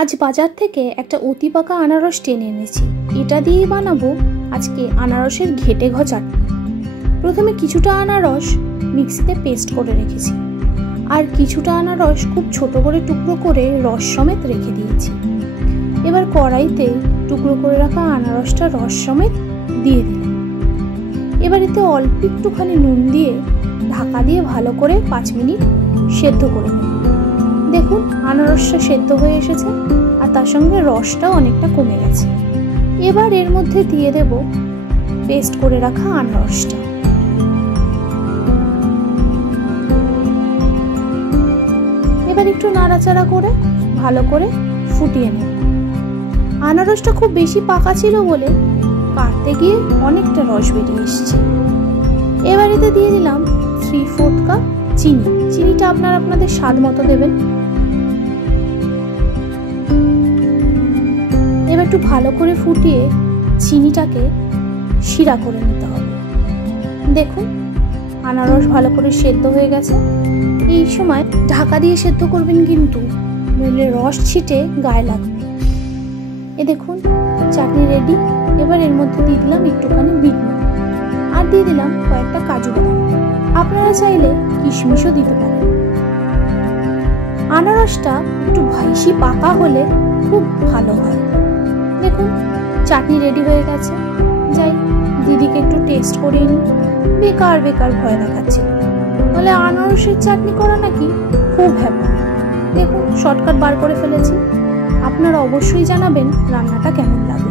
আজ বাজার থেকে একটা অতি পাকা আনারস টেনে এনেছি। এটা দিয়েই বানাবো আজকে আনারসের ঘেটে ঘ চাটনি। প্রথমে কিছুটা আনারস মিক্সিতে পেস্ট করে রেখেছি, আর কিছুটা আনারস খুব ছোট করে টুকরো করে রস সমেত রেখে দিয়েছি। এবার কড়াইতে টুকরো করে রাখা আনারসটা রস সমেত দিয়ে দিলাম। এবার এতে অল্প একটুখানি নুন দিয়ে ঢাকা দিয়ে ভালো করে 5 মিনিট সেদ্ধ করে নেব। দেখুন আনারসটা সেদ্ধ হয়ে এসেছে, আর তার সঙ্গে রসটাও অনেকটা কমে গেছে। এবার এর মধ্যে দিয়ে দেব পেস্ট করে রাখা আনারসটা। এবার একটু নাড়াচাড়া করে ভালো করে ফুটিয়ে নেব। আনারসটা খুব বেশি পাকা ছিল বলে কাটতে গিয়ে অনেকটা রস বেরিয়ে এসেছে। এবার এতে দিয়ে দিলাম 3/4 কাপ চিনি। চিনিটা আপনাদের স্বাদ মতো দেবেন। এবার একটু ভালো করে ফুটিয়ে চিনিটাকে শিরা করে নিতে হবে। দেখুন আনারস ভালো করে সেদ্ধ হয়ে গেছে। এই সময় ঢাকা দিয়ে সেদ্ধ করবেন, কিন্তু নইলে রস ছিটে গায়ে লাগবে। এ দেখুন চাটনি রেডি। এবার এর মধ্যে দিয়ে দিলাম একটুখানি বিট নুন, আর দিয়ে দিলাম কয়েকটা কাজু বাদাম। আপনারা চাইলে কিশমিশও দিতে পারেন। আনারসটা একটু বেশি পাকা হলে খুব ভালো হয়। দেখুন চাটনি রেডি হয়ে গেছে। যাই দিদিকে একটু টেস্ট করিয়ে নিই। বেকার ভয় দেখাচ্ছিল, বলে আনারসের চাটনি করা নাকি খুব হ্যাপি। দেখুন শর্টকাট বার করে ফেলেছি। আপনারা অবশ্যই জানাবেন রান্নাটা কেমন লাগলো।